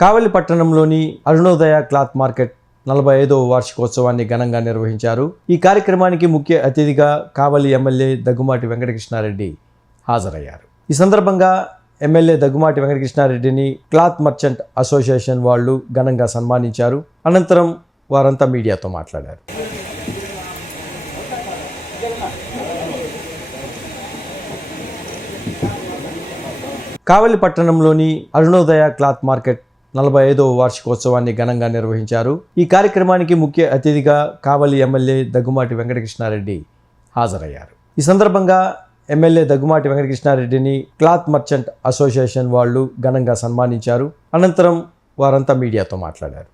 కావలి పట్టణంలోని Arunodaya cloth market 45వ వార్షికోత్సవాన్ని ఘనంగా నిర్వహించారు. ఈ కార్యక్రమానికి ముఖ్య అతిథిగా కావలి ఎమ్మెల్యే దగ్గుమాటి వెంకటకృష్ణారెడ్డి హాజరయ్యారు. ఈ సందర్భంగా MLA Daggumati వెంకటకృష్ణారెడ్డిని cloth merchant association వాళ్ళు ఘనంగా సన్మానించారు. అనంతరం వారంతా మీడియాతో మాట్లాడారు. కావలి పట్టణంలోని అరుణోదయ క్లాత్ మార్కెట్ 45వ వార్షికోత్సవాన్ని ఘనంగా నిర్వహించారు. ఈ కార్యక్రమానికి ముఖ్య అతిథిగా కావలి ఎమ్మెల్యే దగ్గుమాటి వెంకటకృష్ణారెడ్డి హాజరయ్యారు. ఈ సందర్భంగా MLA Daggumati వెంకటకృష్ణారెడ్డిని cloth merchant association వాళ్ళు ఘనంగా సన్మానించారు. అనంతరం వారంతా మీడియాతో మాట్లాడారు.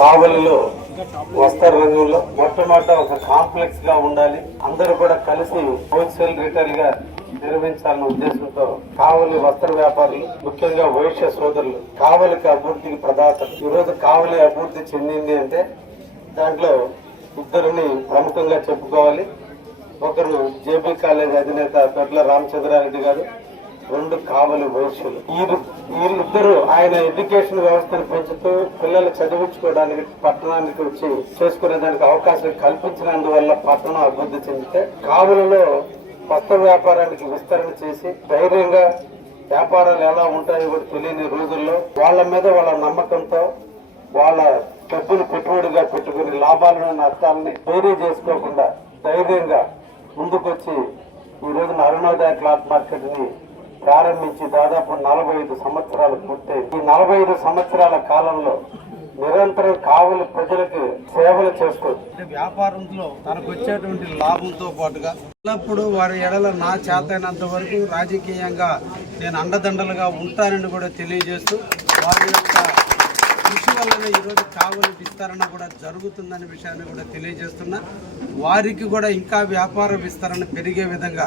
కావలిలో వస్త్ర రంగంలో మొట్టమొదట ఒక కాంప్లెక్స్ గా ఉండాలి, అందరూ కూడా కలిసి హోల్సేల్ రిటైల్ గా నిర్వహించాలన్న ఉద్దేశంతో కావలి వస్త్ర వ్యాపారులు, ముఖ్యంగా వైశ్య సోదరులు కావలికి అభివృద్ధికి ప్రదాత. ఈరోజు కావలి అభివృద్ధి చెందింది అంటే దాంట్లో ఇద్దరిని ప్రముఖంగా చెప్పుకోవాలి. ఒకరు జేబీ కాలేజ్ అధినేత దొడ్ల రామచంద్రారెడ్డి గారు, రెండు కావలి వైశ్యులు. వీళ్ళిద్దరూ ఆయన ఎడ్యుకేషన్ వ్యవస్థను పెంచుతూ పిల్లలు చదివించుకోవడానికి పట్టణానికి వచ్చి చేసుకునే దానికి అవకాశం కల్పించినందువల్ల పట్టణం అభివృద్ధి చెందితే, కావలిలో వస్త్ర వ్యాపారానికి విస్తరణ చేసి ధైర్యంగా వ్యాపారాలు ఎలా ఉంటాయో కూడా తెలియని రోజుల్లో వాళ్ళ మీద వాళ్ళ నమ్మకంతో వాళ్ళ డబ్బులు పెట్టుబడిగా పెట్టుకుని లాభాలను నష్టాలని వేరీ చేసుకోకుండా ధైర్యంగా ముందుకొచ్చి ఈ రోజున అరుణోదయ క్లాత్ మార్కెట్ ని ప్రారంభించి దాదాపు 45 సంవత్సరాలు పూర్తయి ఈ 45 సంవత్సరాల కాలంలో నిరంతరం కావలి ప్రజలకు సేవలు చేసుకోవచ్చు. వ్యాపారంలో తనకు వచ్చేటువంటి లాభంతో పాటుగా ఎల్లప్పుడూ వారి ఎడల నా చేతైనంత వరకు రాజకీయంగా నేను అండదండలుగా ఉంటానని కూడా తెలియజేస్తూ వారి యొక్క కృషి వల్లనే ఈరోజు కావలి విస్తరణ కూడా జరుగుతుందనే విషయాన్ని కూడా తెలియజేస్తున్నా. వారికి కూడా ఇంకా వ్యాపార విస్తరణ పెరిగే విధంగా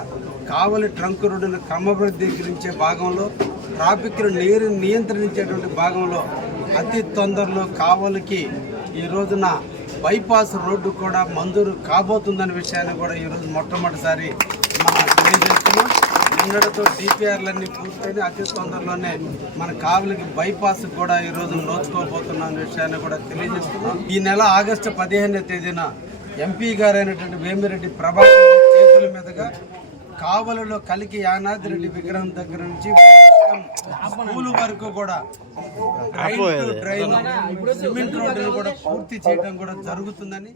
కావలి ట్రంక్ రోడ్డును క్రమబద్ధీకరించే భాగంలో, ట్రాఫిక్ను నియంత్రించేటువంటి భాగంలో అతి తొందరలో కావలికి ఈ రోజున బైపాస్ రోడ్డు కూడా మంజూరు కాబోతుందనే విషయాన్ని కూడా ఈరోజు మొట్టమొదటిసారి మనం తెలియజేస్తున్నాం. నిన్నటితో డిపిఆర్లన్నీ పూర్తయిన అతి తొందరలోనే మన కావలికి బైపాస్ కూడా ఈరోజు నోచుకోబోతున్న విషయాన్ని కూడా తెలియజేస్తున్నాం. ఈ నెల ఆగస్టు 15వ తేదీన ఎంపీ గారైనటువంటి వేమిరెడ్డి ప్రభాకర్ చేతుల మీదుగా కావలిలో కలికి యానాది రెడ్డి విగ్రహం దగ్గర నుంచి స్కూల్ వరకు కూడా ట్రైన్ సిమెంట్ రోడ్డును కూడా పూర్తి చేయడం కూడా జరుగుతుందని